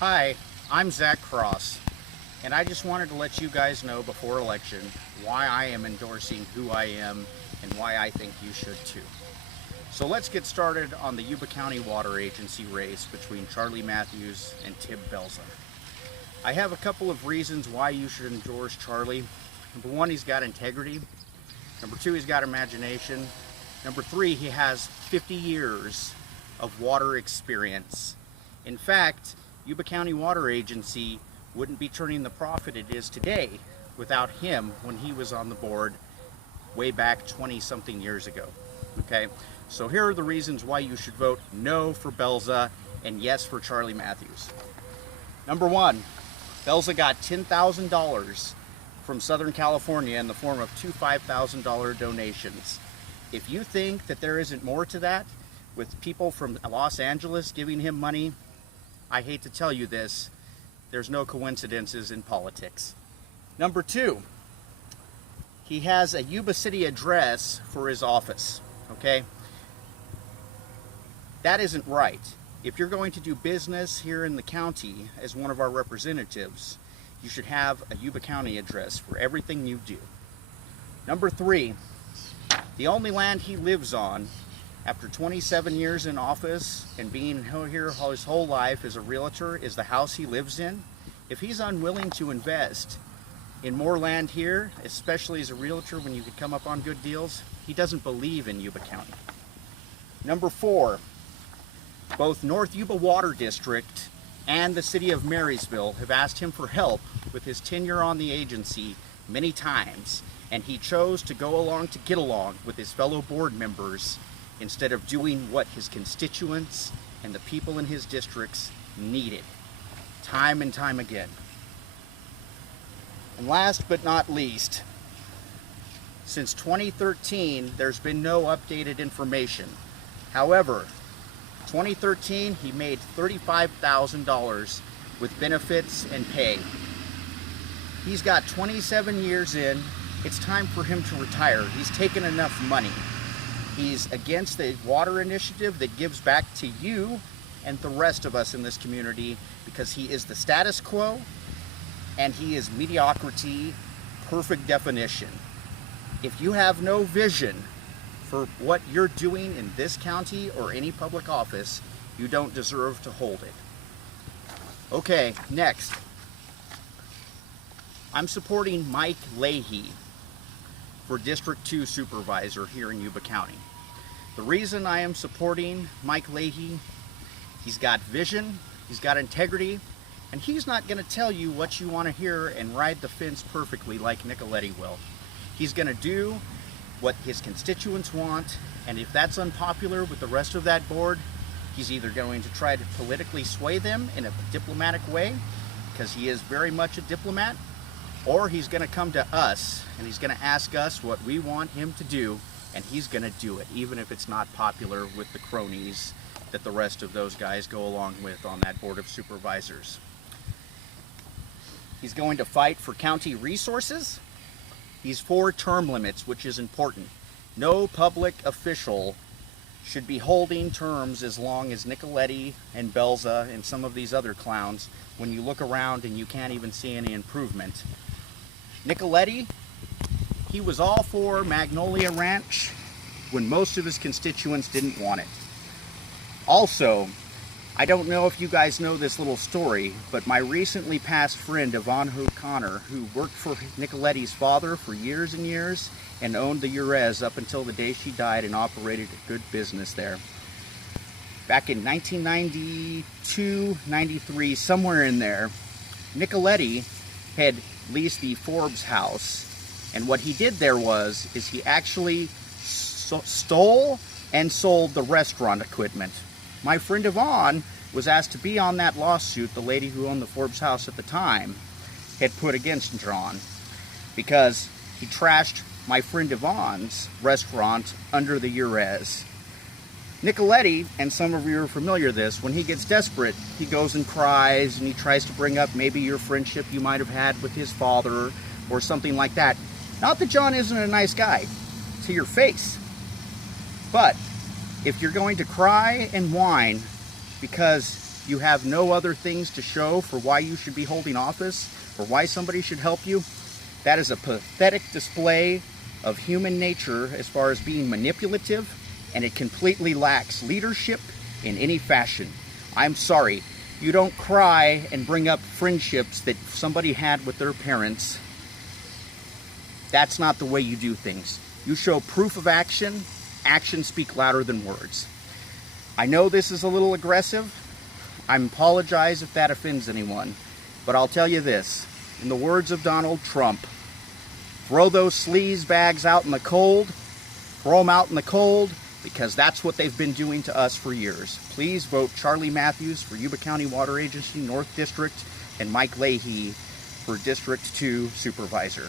Hi, I'm Zach Cross, and I just wanted to let you guys know before election why I am endorsing who I am and why I think you should too. So let's get started on the Yuba County Water Agency race between Charlie Matthews and Tib Belza. I have a couple of reasons why you should endorse Charlie. Number one, he's got integrity. Number two, he's got imagination. Number three, he has 50 years of water experience. In fact, Yuba County Water Agency wouldn't be turning the profit it is today without him when he was on the board way back 20 something years ago. Okay, so here are the reasons why you should vote no for Belza and yes for Charlie Matthews. Number one, Belza got $10,000 from Southern California in the form of two $5,000 donations. If you think that there isn't more to that, with people from Los Angeles giving him money, I hate to tell you this, there's no coincidences in politics. Number two, he has a Yuba City address for his office, okay? That isn't right. If you're going to do business here in the county as one of our representatives, you should have a Yuba County address for everything you do. Number three, the only land he lives on after 27 years in office and being here his whole life as a realtor is the house he lives in. If he's unwilling to invest in more land here, especially as a realtor when you could come up on good deals, he doesn't believe in Yuba County. Number four, both North Yuba Water District and the city of Marysville have asked him for help with his tenure on the agency many times, and he chose to go along to get along with his fellow board members instead of doing what his constituents and the people in his districts needed, time and time again. And last but not least, since 2013, there's been no updated information. However, 2013, he made $35,000 with benefits and pay. He's got 27 years in. It's time for him to retire. He's taken enough money. He's against the water initiative that gives back to you and the rest of us in this community because he is the status quo and he is mediocrity, perfect definition. If you have no vision for what you're doing in this county or any public office, you don't deserve to hold it. Okay, next. I'm supporting Mike Leahy for District 2 Supervisor here in Yuba County. The reason I am supporting Mike Leahy, he's got vision, he's got integrity, and he's not going to tell you what you want to hear and ride the fence perfectly like Nicholetti will. He's going to do what his constituents want, and if that's unpopular with the rest of that board, he's either going to try to politically sway them in a diplomatic way, because he is very much a diplomat, or he's going to come to us and he's going to ask us what we want him to do, and he's going to do it, even if it's not popular with the cronies that the rest of those guys go along with on that board of supervisors. He's going to fight for county resources. He's for term limits, which is important. No public official should be holding terms as long as Nicholetti and Belza and some of these other clowns when you look around and you can't even see any improvement. Nicholetti, he was all for Magnolia Ranch when most of his constituents didn't want it. Also, I don't know if you guys know this little story, but my recently passed friend Yvonne O'Connor, who worked for Nicholetti's father for years and years and owned the Urez up until the day she died and operated a good business there. Back in 1992, 93, somewhere in there, Nicholetti had leased the Forbes house, and what he did there is he actually stole and sold the restaurant equipment. My friend Yvonne was asked to be on that lawsuit the lady who owned the Forbes house at the time had put against John, because he trashed my friend Yvonne's restaurant under the Urez. Nicholetti, and some of you are familiar with this, when he gets desperate, he goes and cries and he tries to bring up maybe your friendship you might have had with his father or something like that. Not that John isn't a nice guy to your face, but if you're going to cry and whine because you have no other things to show for why you should be holding office or why somebody should help you, that is a pathetic display of human nature as far as being manipulative, and it completely lacks leadership in any fashion. I'm sorry, you don't cry and bring up friendships that somebody had with their parents. That's not the way you do things. You show proof of action. Actions speak louder than words. I know this is a little aggressive. I apologize if that offends anyone, but I'll tell you this. In the words of Donald Trump, throw those sleaze bags out in the cold, throw them out in the cold, because that's what they've been doing to us for years. Please vote Charlie Matthews for Yuba County Water Agency North District and Mike Leahy for District 2 Supervisor.